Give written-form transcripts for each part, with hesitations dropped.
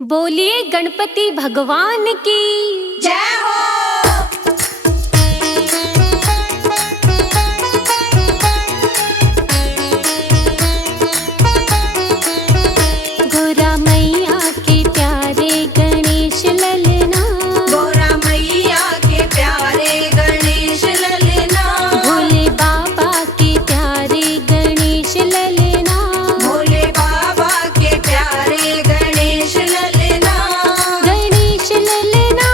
बोलिए गणपति भगवान की जय हो। गोरा मैया के प्यारे गणेश ललना, गोरा मैया के प्यारे गणेश ललना, भोले बाबा के प्यारे गणेश ललना, भोले बाबा के प्यारे गणेश ललना, गणेश ललना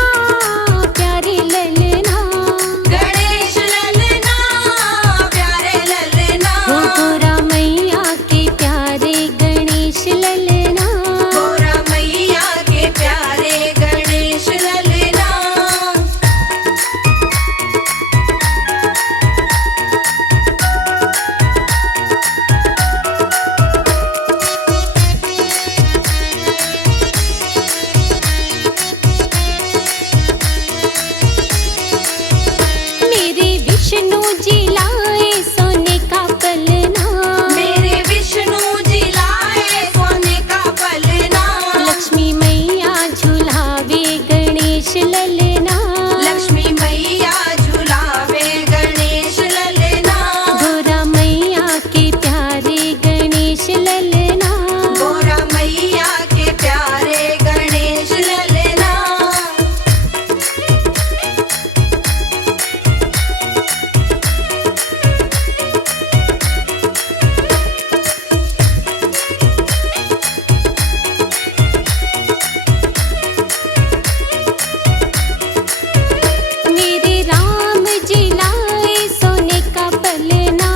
प्यारे ललना, गणेश ललना प्यारे ललना, हो गोरा मैया के प्यारे गणेश ललना। गोरा मैया के प्यारे गणेश ललना। मेरे विष्णु जी लाए सोने का पलना, मेरे विष्णु जी लाए सोने का पलना, लक्ष्मी मैया झुलावे गणेश ललना, लक्ष्मी मैया झुलावे गणेश ललना, गोरा मैया के प्यारे गणेश ललना, गोरा मैया के प्यारे गणेश ललना। मेरे राम जी लाए सोने का पलना,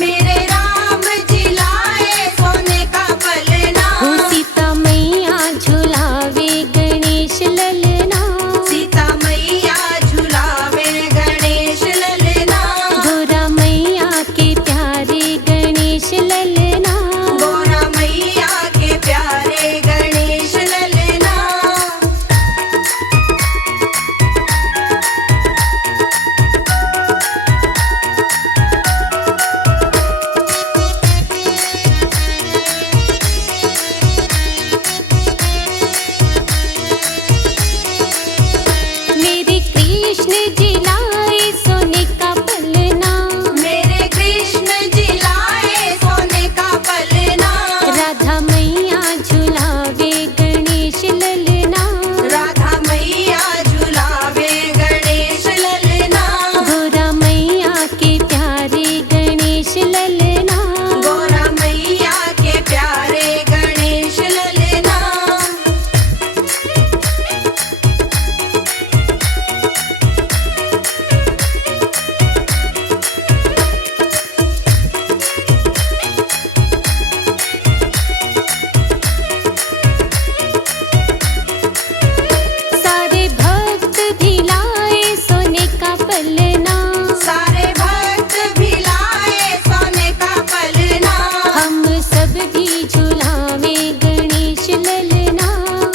मेरे राम जी लाए सोने का पलना, हो सीता मैया झुलावे गणेश ललना, सीता मैया झुलावे गणेश ललना, गोरा मैया के प्यारे गणेश ललना, गोरा मैया के प्यारे गणेश ललना। मेरे कृष्ण जी लाए सोने का पलना, मेरे कृष्ण जी लाए सोने का पलना, राधा मैया झुलावे गणेश ललना, राधा मैया झुलावे गणेश ललना, गोरा मैया के प्यारे गणेश ललना, गोरा मैया के प्यारे गणेश ललना। सारे भक्त भी लाए सोने का पलना, सारे भक्त भी लाए सोने का पलना, हम सब भी झुलावे गणेश ललना,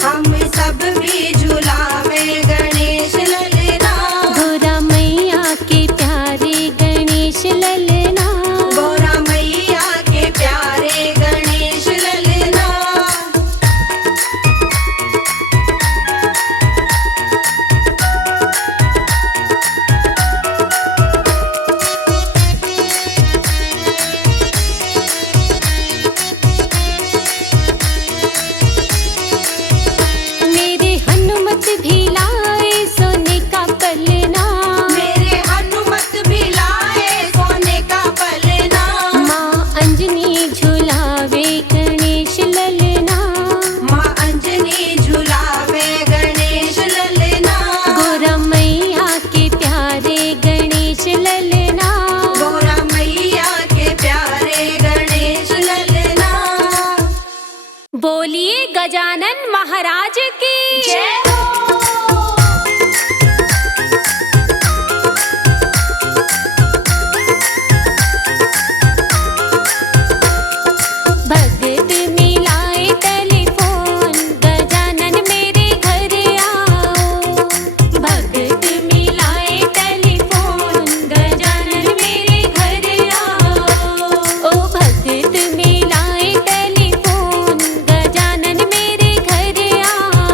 हम सब भी झुलावे गणेश ललना, गोरा मैया के प्यारे गणेश ललना, गोरा मैया के प्यारे गणेश ललना। मेरे हनुमत भी लाए सोने का पलना, मेरे हनुमत भी लाए सोने का पलना, माँ अंजनी झुलावे गणेश ललना, माँ अंजनी झुलावे गणेश ललना, गोरा मैया के प्यारे गणेश ललना, गोरा मैया के प्यारे गणेश ललना। बोलिए गजानन महाराज की जय हो। भगत मिलाए टेलीफोन, गजानन मेरे घर आओ, भगत मिलाए टेलीफोन, गजानन मेरे घर आओ, ओ भगत मिलाए टेलीफोन, गजानन मेरे घर आओ।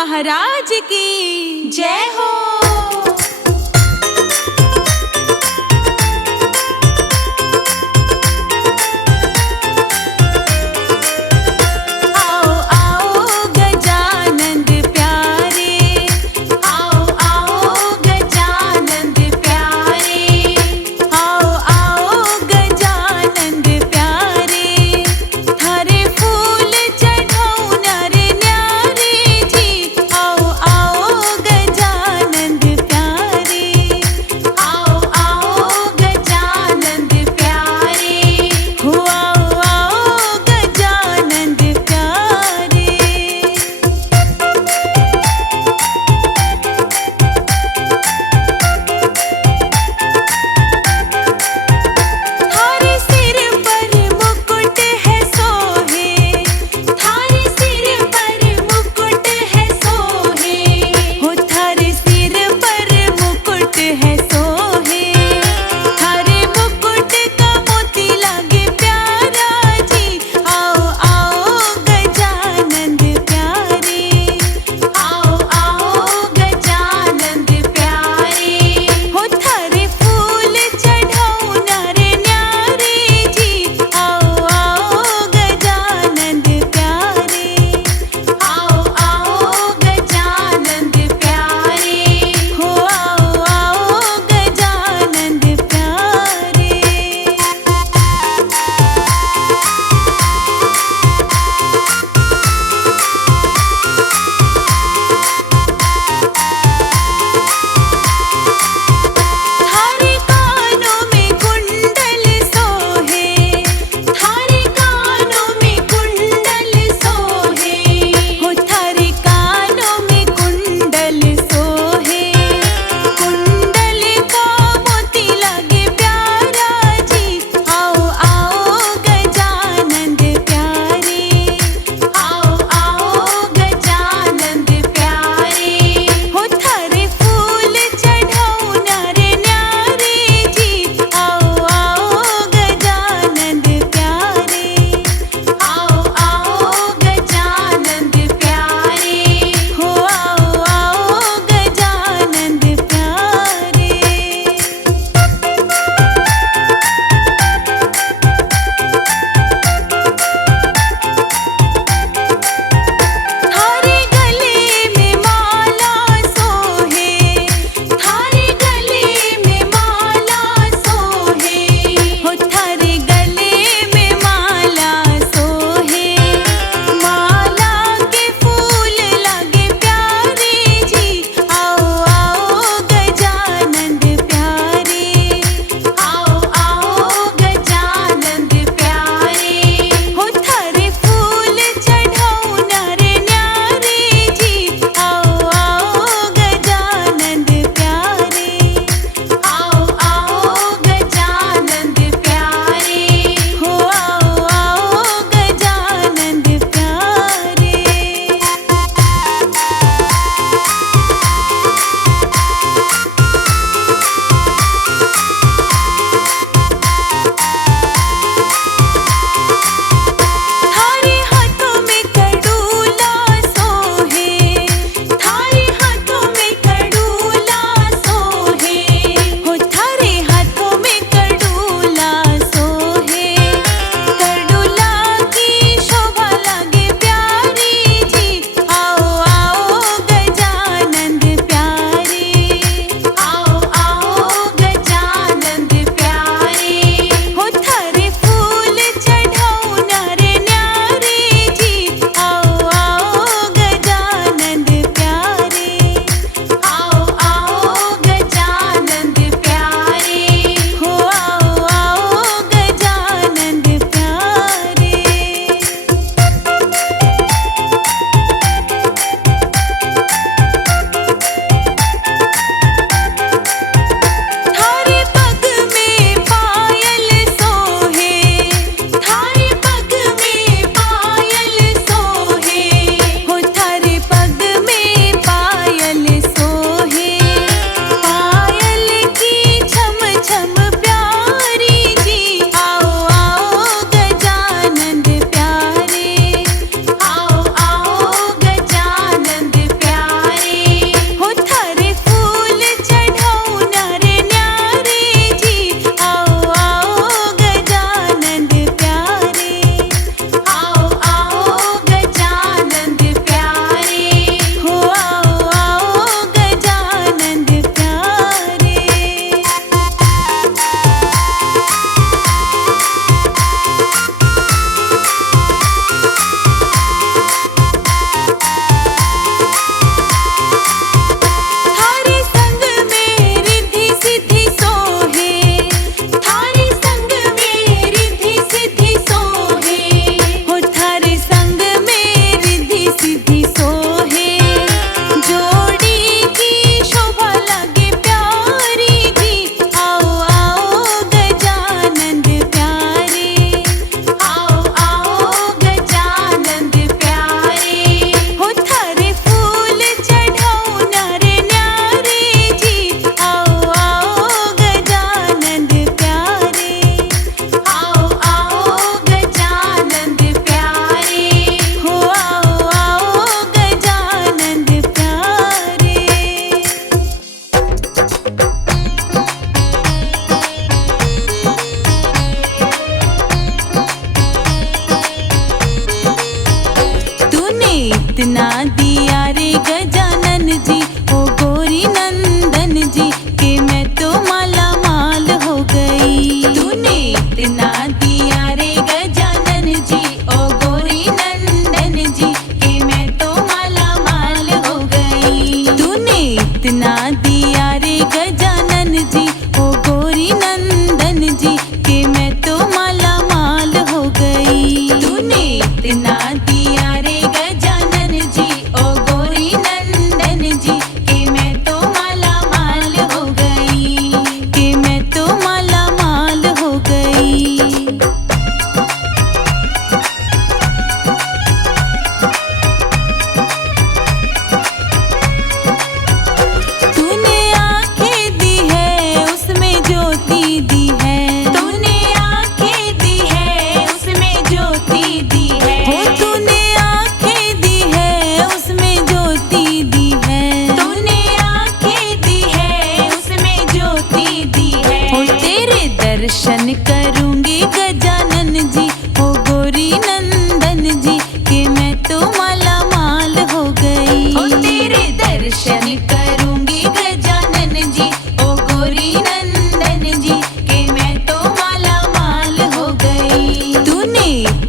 महाराज की जय हो। आओ आओ गजानंद प्यारे, आओ आओ गजानंद प्यारे, आओ आओ गजानंद प्यारे, थारे फूल चढ़ाऊं नर न्यारे जी। आओ आओ गजानंद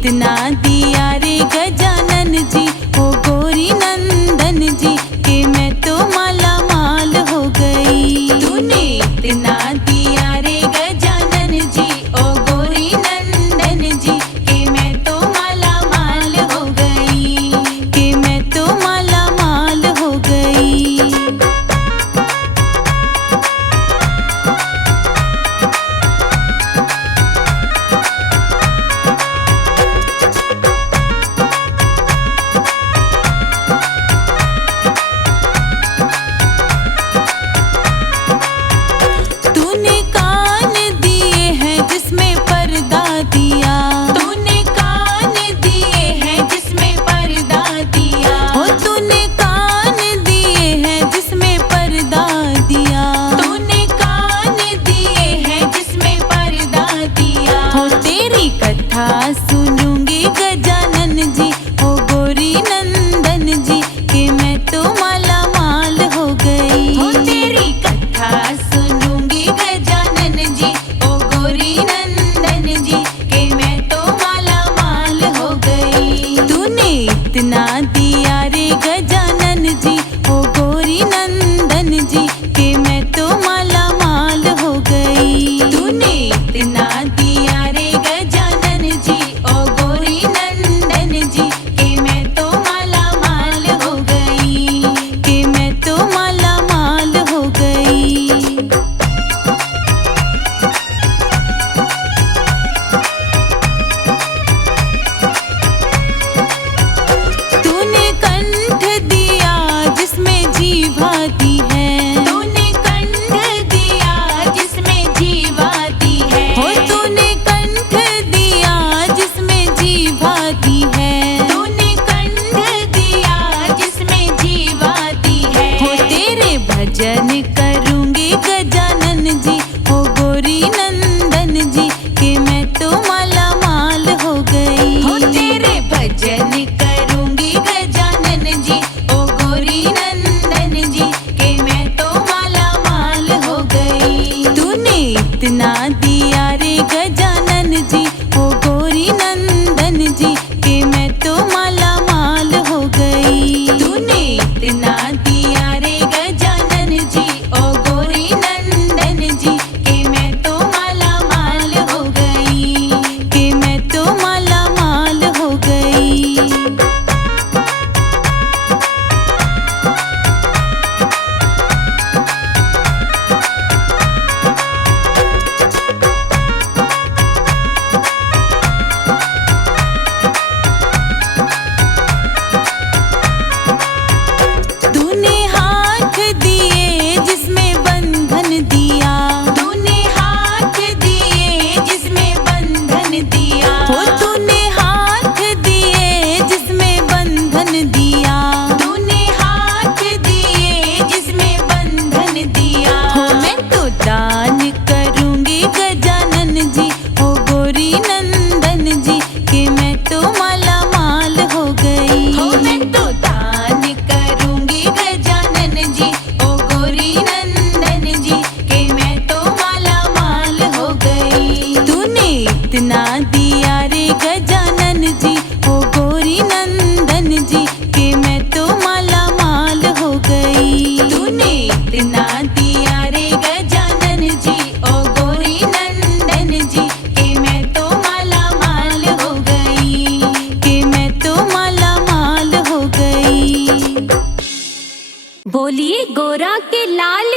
इतना दिया रे गजानन जी ओ गौरी नंदन जी कि मैं तो माला माल हो गई। तूने इतना दिया रे गजानन जी ओ गौरी नंदन जी कि मैं तो माला माल हो गई, कि मैं तो माला माल हो गई। तूने कान दिए हैं जिसमें पर्दा दिया, तूने कान दिए हैं जिसमें पर्दा दिया, हो तूने कान दिए हैं जिसमें पर्दा दिया, तूने कान दिए हैं जिसमें पर्दा दिया। हो तेरी कथा सुनूंगी गजानन जी ओ गौरी नंदन जी कि मैं तो माला माल हो गई। हो तेरी कथा सुनूंगी गजानन जी ओ गौरी नंदन जी कि मैं तो माला माल हो गई। तूने इतना दिया रे गजानन जी ओ गौरी नंदन जी कि मैं तो माला माल हो गई। तूने इतना दिया रे गजानन जी ओ गौरी नंदन जी कि मैं तो माला माल हो गई, कि मैं तो माला माल हो गई। तूने कंठ दिया जिसमें जीवाती है, तूने कंठ दिया जिसमें जीवाती है, हो तूने कंठ दिया जिसमें जीवाती है, तूने कंठ दिया जिसमें जीवाती है। हो तेरे भजन करूंगी गजानन जी ओ गौरी नंदन जी कि मैं तो माला माल हो गई। हो तेरे भजन करूंगी गजानन जी ओ गौरी नंदन जी कि मैं तो माला माल हो गई। तूने इतना दिया रे गजानन जी ओ गौरी नंदन जी कि मैं तो माला माल हो गई। तूने इतना दिया रे गजानन जी ओ गौरी नंदन जी कि मैं तो माला माल हो गई, कि मैं तो माला माल हो गई। तूने हाथ दिए जिसमें बंधन दिया, तूने हाथ दिए जिसमें बंधन दिया, हो तूने हाथ दिए जिसमें बंधन दिया, तूने हाथ दिए जिसमें बंधन दिया। हो मैं तो दान करूंगी गजानन जी ओ गौरी नंदन जी कि मैं तो माला माल हो गई। हो मैं तो दान करूंगी गजानन जी ओ गौरी नंदन जी कि मैं तो माला माल हो गई। तूने इतना दिया रे गजानन जी ओ गौरी नंदन जी कि मैं तो माला माल हो गई। तूने इतना दिया रे गजानन जी ओ गौरी नंदन जी कि मैं तो माला माल हो गई, कि मैं तो माला माल हो गई। बोलिए गोरा के लाल